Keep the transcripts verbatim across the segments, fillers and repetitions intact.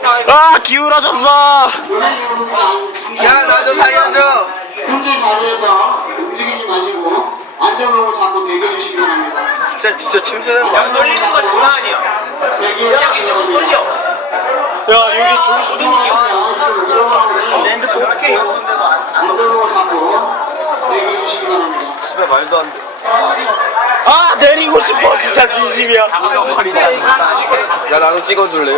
아 기울어졌어. 야 나 좀 살려줘. 현재 자리에서 움직이지 마시고 안전으로 잡고 대기해 주시기 바랍니다. 진짜 진짜 침새는 거. 쏠리는 거 장난 아니야. 여기 좀 쏠려. 야 여기 좀 못 움직여. 핸드폰 어떻게 안전으로 잡고 대기해 주시기 바랍니다. 집에 말도 안 돼. 아 내리고 싶어 진짜 진심이야. 야 나도 찍어줄래요?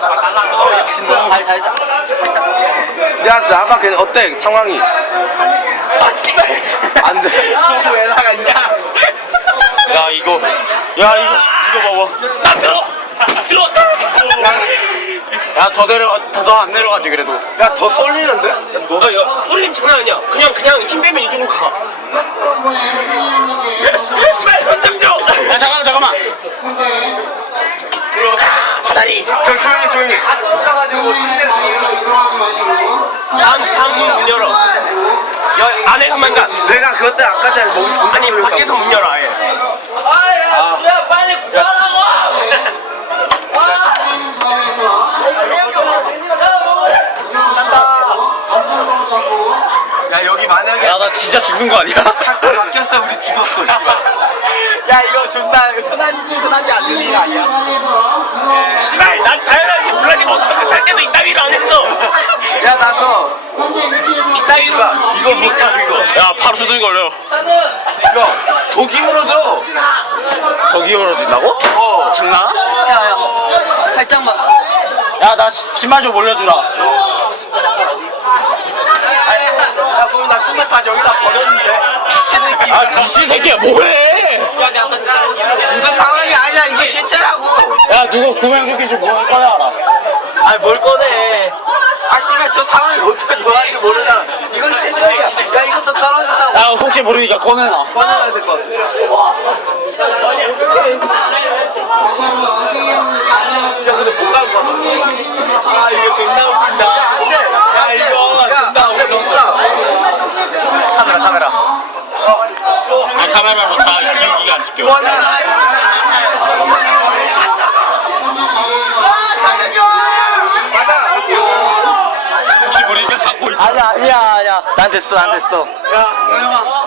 살살 살짝. 야 나봐 걔 어때 상황이? 아 씨발. 안 돼. 왜 나갔냐? 야 이거 야 이거 이거 봐봐. 나 들어. 들어. 야더 내려 더 안 내려가지 그래도. 야 더 쏠리는데? 너 아, 야, 쏠림 장난 아니야. 그냥 그냥 힘 빼면 이쪽으로 가. 씨발 손좀 줘. 야 잠깐만 잠깐만. 사다리. 저 조용히 조용히. 아 쏠려가지고 침대 방 방문 문 열어. 여 안에서만 가. 내가 그것 때문에 아까 전에 몸이 존나 아니 쏠렸다고. 밖에서 문 열어 아예. 아야, 야 빨리 구하라고. 야 여기 만약에 야 나 진짜 죽는 거 아니야? 자꾸 바뀌었어 우리 죽었어 씨발. 야 이거 존나 흔한 흔하지 않는 일 아니야? 씨발 난 당연하지 블라디보스토크 탈 때도 이따위로 안 했어. 야 나도 이따위로. 이거 뭐야 이거. 야 바로 수술 걸려. 이거 더 기울어져. 더 기울어진다고? 어. 장난? 야야 살짝만. 야 나 신발 좀 올려주라. 야 그럼 나 신발 다 여기다 버렸는데. 아 미친 새끼야 뭐해? 이거 상황이 아니야 이거 실제라고. 야 누구 구명조끼 좀 뭐 꺼내라. 아니 뭘 꺼내. 아 씨발 저 상황이 어떻게 좋아할지 모르잖아. 이건 실제야. 야 이것도 떨어진다고. 야 혹시 모르니까 꺼내놔. 꺼내야 될 것 같아. 야 근데 못 간 거야. 아 이거 존나 웃긴다. 야 안돼. 야 이거 야 존나 안돼 웃겨. 못 가. 카메라 카메라. 아 카메라로 다 기울기가 안 찍혀. 맞아. 혹시 모르니까 갖고 있어. 아니야 아니야 아니야. 난 됐어 난 됐어. 야 나영아.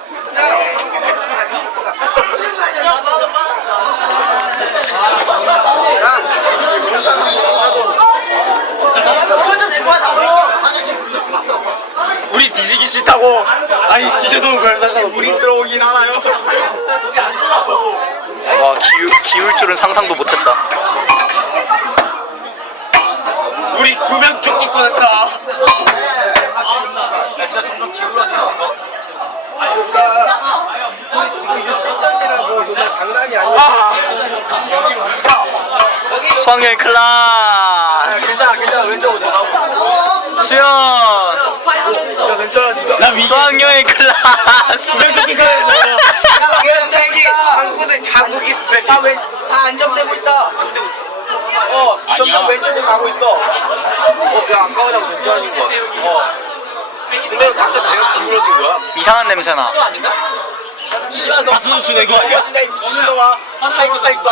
우리 뒤지기 싫다고. 아니 뒤져도 별사상 물이 들어오긴 하나요? 와 기울 기울 줄은 상상도 못했다. 우리 구명 조끼 꺼냈다. 야 진짜 점점 기울어지는 거. 우리 지금 이거 실전이라고 정말 장난이 아니야. 아. 수학여행 클라스. 괜찮아 괜찮아 왼쪽으로 돌아오고. 수연. 야 괜찮아. 나 위. 수학여행 클라스. 구명 조끼 꺼냈어. 대기 한국은 자국인데. 다다 안정되고 있다. 어 점점 아니야. 왼쪽으로 가고 있어. 어, 야 아까보다 괜찮아진 거 같아. 어. 근데 갑자기 배가 기울어진 거야. 이상한 냄새나. 가수 지내거 아니야? 미친놈아. 하이크 하이크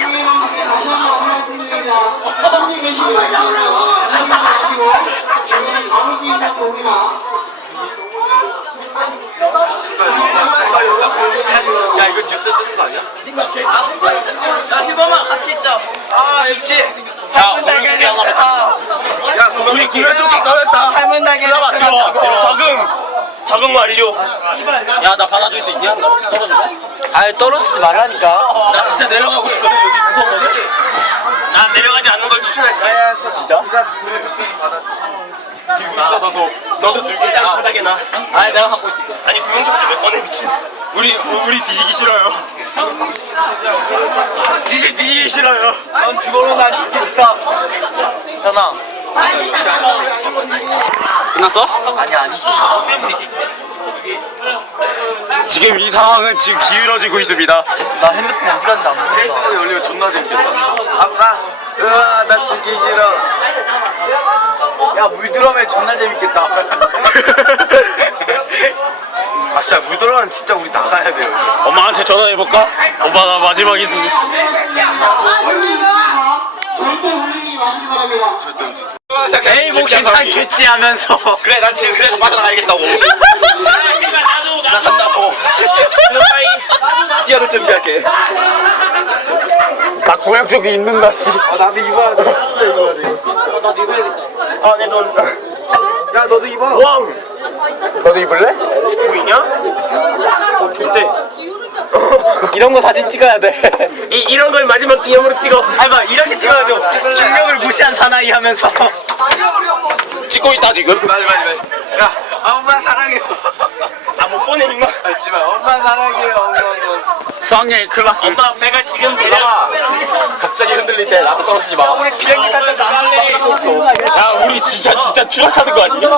야 이거 뉴스에 뜨는 거 아니야? 야 희범아 같이 있자. 아 미치. 야, 삶은 달걀이 없다. 야 그거 우리 구명 조끼 꺼냈다. 삶은 달걀이 들어봐 들어봐. 없다. 적응. 적응 완료. 야 나 받아줄 수 있냐? 나 떨어질래? 아 떨어지지 말라니까. 나 진짜 내려가고 싶거든. 여기 무서워거든. 난 내려가지 않는 걸 추천할게. 알았어 진짜? 네가 구명 조끼 받아. 들고 있어 너도. 너도 들고 일단 있다. 바닥에 놔. 아니 내가 갖고 있을게. 아니 구명조끼 왜 꺼내 미친. 우리 우리 뒤지기 싫어요. 뒤지 뒤지기 싫어요. 넌 죽어도 난 죽기 싫다. 현아. 끝났어? 아니 아니. 지금 이 상황은 지금 기울어지고 있습니다. 나 핸드폰 어디 갔는지 안 보인다. 페이스북에 올리면 존나 재밌겠다. 아빠, 으아 나 듣기 싫어. 야 물드럼에 존나 재밌겠다. 아 진짜 물들어가면 진짜 우리 나가야 돼요. 엄마한테 전화해볼까? 엄마 나 마지막 있으니. 절대 울리지 마시기 바랍니다. 감사합니다. 에이 뭐 괜찮겠지 하면서 그래 난 지금 그래서 빠져나가야겠다고. 나 간다고. 뛰어를 준비할게. 나 구약 쪽이 있는다 씨. 아 나도 입어야 돼. 진짜 입어야 돼. 나도 입어야겠다. 아내 돈. 야 너도 입어. 와. 너도 입을래? 보이냐? 어 좋대. 이런 거 사진 찍어야 돼. 이 이런 걸 마지막 기념으로 찍어. 아니 막 이렇게 찍어야죠. 중력을 무시한 사나이 하면서. 찍고 있다 지금. 빨리 빨리 빨리. 야 엄마 사랑해. 아 못 보내 임마. 아 씨발 엄마 사랑해 엄마 엄마. 수학여행 큰일 났어. 엄마 배가 지금 대략 갑자기 흔들릴 때 나도 떨어지지 마. 우리 비행기 탔다 나도 야 우리 진짜 진짜 추락하는 거 아니야?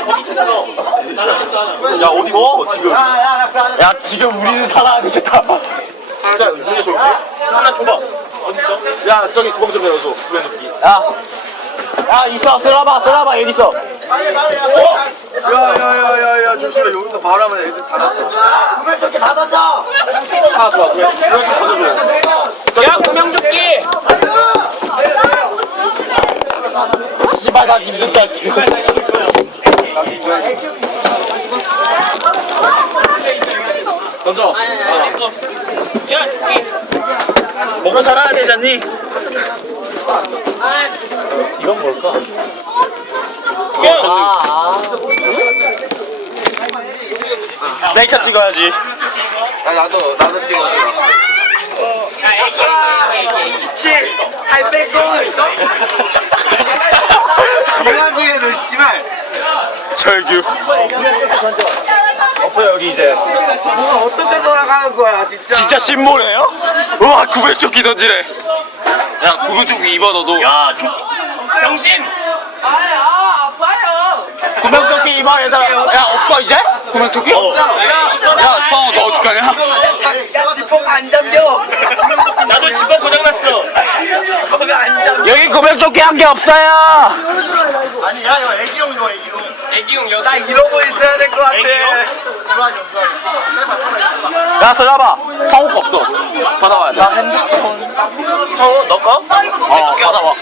야 어디 뭐 지금? 야 지금 우리는 살아야겠다. 진짜 눈이 좋게. 하나 줘봐. 어딨어? 야 저기 구멍 좀 열어줘. 구멍 넣기. 야. 야 있어 쏘라봐 쏘라봐 여기 있어. 야야야야야 조심해 여기서 바로 하면 애들 다 났어. 구명 저렇게 닫았죠? 아 좋아 그래. 이렇게 던져줘. 야 구명조끼. 씨발 나 입는다. 던져. 야 조끼. 먹고 살아야 되잖니? 이건 뭘까? 아, 셀카 찍어야지. 아 나도 나도 찍어줘. 미치. 살 뺄 거. 이만 중에는 씨발. 절규. 없어 여기 이제. 뭐가 어떻게 돌아가는 거야 진짜. 진짜 신모래요? 우와 구명조끼 던지래. 야 구명조끼 입어 너도. 야 조. 병신. 구명조끼 입어 얘들아. 야 없어 이제? 구명조끼? 어. 야 성우 너 어떡하냐? 야 지퍼가 안 잠겨. 나도 지퍼 고장났어. 지퍼가 안 잠겨. 여기 구명조끼 한 개 없어요. 아니, 야, 이거 애기용 줘, 애기용. 애기용 여기. 나 이러고 있어야 될 것 같아. 야 써봐. 성우 거 없어. 받아와야 돼. 나 핸드폰. 성우 너 거? 어 받아와.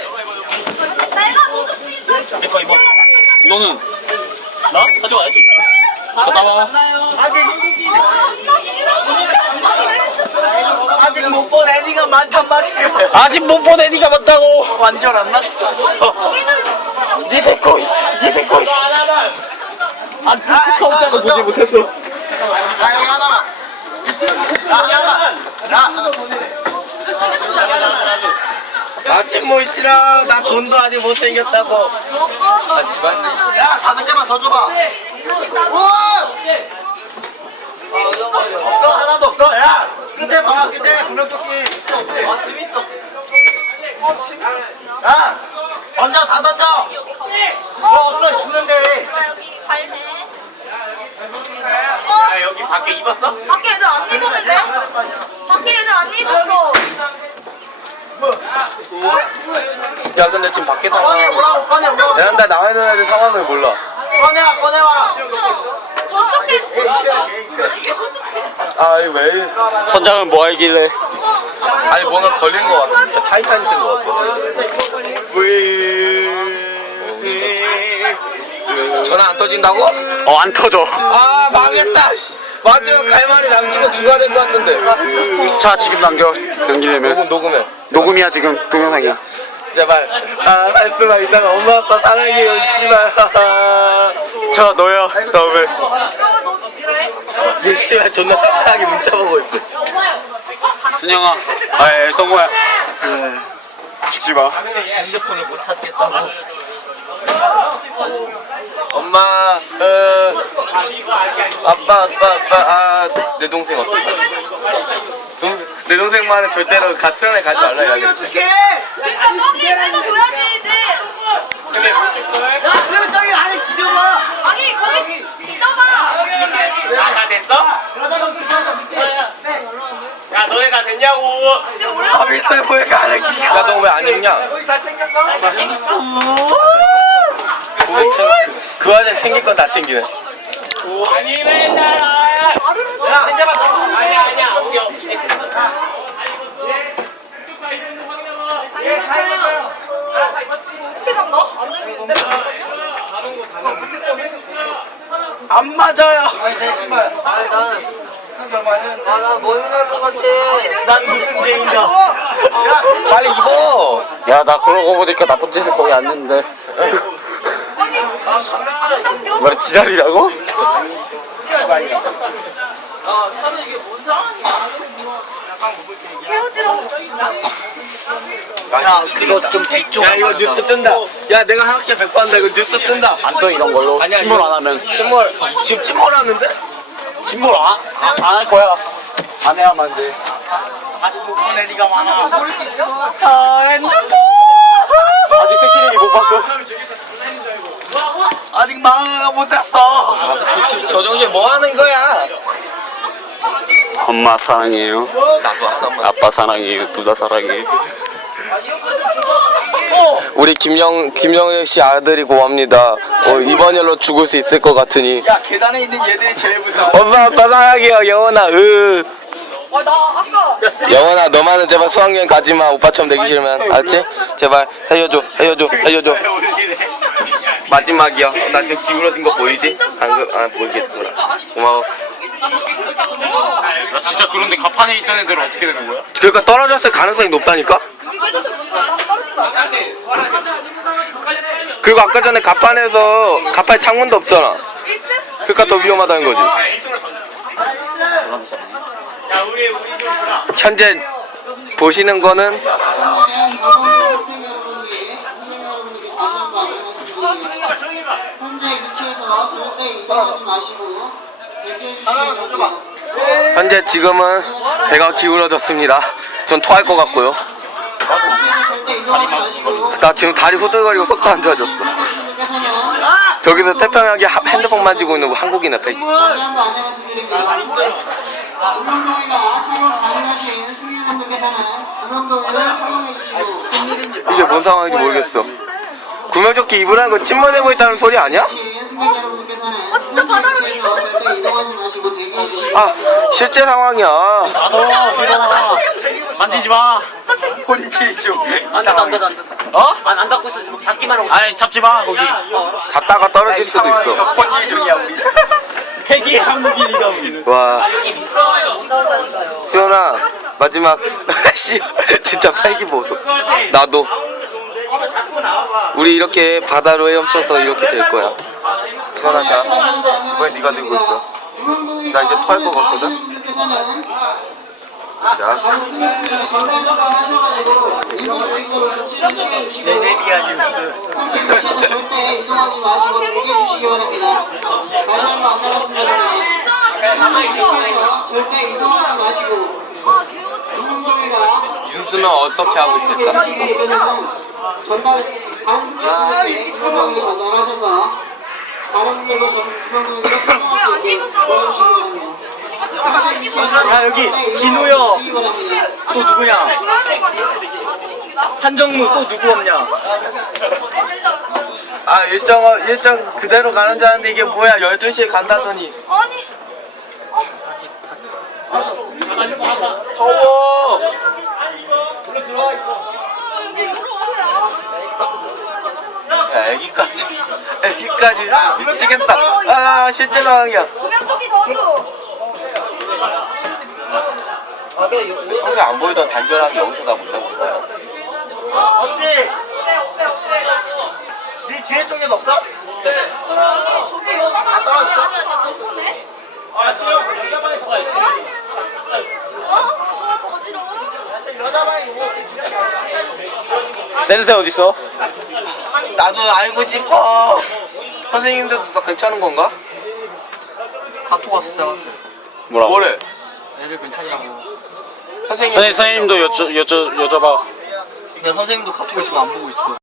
이거 이거. 너는? 나? 가져와야지. 받아와. 아직 아직 못 본 애니가 많단 말이야. 아직 못 본 애니가 맞다고. 완전 안 났어. 니 새꼬이, 니 새꼬이. 아, 스티커우자도 보지 못했어. 야, 여기 하나만. 아직 뭐 있으라. 나 돈도 아직 못 생겼다고. 아 씨발. 야, 다섯 개만 더 줘봐. 우와! 없어, 하나도 없어. 야, 끝에 봐봐, 끝에 구명조끼. 아 재밌어. 야, 던져, 다 던져. 뭐 없어, 죽는데. 여기 갈매. 야, 여기 밖에 입었어? 밖에 애들 안 입었는데? 밖에 애들 안 입었어. 야 근데 지금 밖에 꺼내 상황. 오라고, 꺼내 오라고. 베란다 나와 있는 애들 상황을 몰라. 꺼내와, 꺼내와. 저쪽에 이게 어떻게? 아 이거 왜? 선장은 뭐 하길래? 아니 뭔가 걸린 거 같아. 진짜 타이탄이 된 거 같아. 전화 안 터진다고? 어, 안 터져. 아 망했다. 마지막 갈말이 남기고 누가 된 거 같은데. 자, 지금 남겨. 넘기려면. 녹음 녹음해. 녹음이야, 지금. 동영상이야. 제발. 아 말씀만 이따가 엄마 아빠 사랑해요 씨발. 자, 너야. 다음에. 이 씨발 존나 깜빡하게 문자 보고 있어. 순영아. 아, 예, 성호야. 죽지 마. 핸드폰을 못 찾겠다고. 엄마, 어, 아빠, 아빠, 아빠, 아, 내 동생 어때? 동, 내 동생만은 절대로 가 수련회 가지 말라 해야겠다. 그러니까 저기 해도 보여야지 이제. 근데 못 줄걸? 야, 그럼 저기 안에 뒤져봐. 아니 거기 뒤져봐. 아, 다 됐어? 야, 너네 다 됐냐고. 지금 올라. 아, 빗살 보여, 가르치. 야, 너 왜 안 입냐? 거기 다 챙겼어? 그, 그 안에 챙길 건 다 챙기네. 아니면 살아. 야, 한 개만 더. 아니야, 아니야. 우리 없지. 예, 다 입었어요. 어떻게 안 맞아요. 난 무슨 죄인가? 빨리 입어. 야, 나 그러고 보니까 나쁜 짓을 거의 안 했는데. 말 지랄이라고? 야, 그거 좀 뒤쪽. 야, 이거 뉴스 뜬다. 야, 내가 한 학기에 백 번 한다. 이거 뉴스 뜬다. 안 떠 이런 걸로. 아니야, 신문 이거- 안 하면. 침몰, 지금 침몰하는데? 신문 안, 안 할 거야. 안 해야만 돼. 아직 못 보내 리가 많아. 아직 새끼들이 못 봤어. 아직 만화가 못 탔어. 아, 저, 저 정신에 뭐 하는 거야? 엄마 사랑해요. 나도 하나만. 아빠 사랑해요. 둘 다 사랑해요. 우리 김영 김영일 씨 아들이 고맙니다. 어, 이번 일로 죽을 수 있을 것 같으니. 야 계단에 있는 얘들이 제일 무서워. 엄마 아빠 사랑해요 영원아. 으. 영원아 너만은 제발 수학여행 가지마. 오빠처럼 되기 싫으면 알았지? 제발 살려줘 살려줘 살려줘. 마지막이야. 나 지금 기울어진 거 보이지? 안, 그, 안 보이겠구나. 고마워. 나 진짜 그런데 가판에 있던 애들은 어떻게 되는 거야? 그러니까 떨어졌을 가능성이 높다니까? 여기 깨져서 나 떨어진 거 아니야? 그리고 아까 전에 가판에서 가판에 창문도 없잖아. 일 층? 그러니까 더 위험하다는 거지. 현재 보시는 거는 현재 위치에서 절대 이동하지 마시고 하나 더 줘봐. 현재 지금은 배가 기울어졌습니다. 전 토할 것 같고요. 절대 이동하지 마시고 나 지금 다리 후들거리고 속도 안 좋아졌어. 저기서 태평하게 하- 핸드폰 만지고 있는 한국인 앞에. 다시 한번 안내 말씀드릴게요. 울릉도에가 촬영 가능하신 승객분들께서는 울릉도를 착용해 주시고 이게 뭔 상황인지 모르겠어. 구명조끼 입으라는 거 침몰되고 있다는 소리 아니야? 승객 여러분들께서는 아, 진짜 바다로 절대 이동하지 마시고 대기해 주시고 아 실제 상황이야. 만지지 마. 홀리치 좀. 안 돼, 안 돼, 안 돼. 어? 안, 안 닫고 있어. 지금 잡기만 하고. 아니, 잡지 마, 거기. 잡다가 떨어질 수도 있어. 번지 중이야 우리. 폐기 한국인이다 우리는. 와. 수연아 마지막. 씨 진짜 팔기 보소. 나도. 우리 이렇게 바다로 헤엄쳐서 이렇게 될 거야. 수연아 자. 왜 네가 들고 있어? 나 이제 토할 것 같거든? 자. 네네미아 뉴스. 절대 이동하지 마시고 대기해 주시기 바랍니다. 다시 한번 안내 말씀드립니다. 절대 이동하지 마시고 울릉도에가 윤수는 어떻게 하고 있을까? 전달 다른 분들에게 설명을 전달하셔서 다른 분들로 설명을 이렇게 보여주시기 바랍니다. 야 여기 진우여 또 누구냐? 한정무 또 누구 없냐? 아 일정 일정 그대로 가는 줄 알았는데 이게 뭐야 열두 시에 간다더니. 아니. 더워. 여기 들어오세요. 야 애기까지 애기까지 미치겠다. 아 실제 상황이야. 구명조끼 더 줘. 평소에 안 보이던 단절함이 여기서 다 본다고 있어. 어찌? 네 뒤에 쪽에도 없어? 저기 여자만 다 떨어졌어? 아니, 아니, 도토네? 알았어요. 여자방에 더 있어. 어? 어? 어지러워? 여자방에 뭐 센세 어딨어? 나도 알고 싶어. 선생님들도 다 괜찮은 건가? 카톡 왔어 쌤한테. 뭐라고? 뭐래? 애들 괜찮냐고. 선생님. 선생님, 선생님도 여쭤, 여쭤, 여쭤봐. 근데 선생님도 카톡을 지금 안 보고 있어.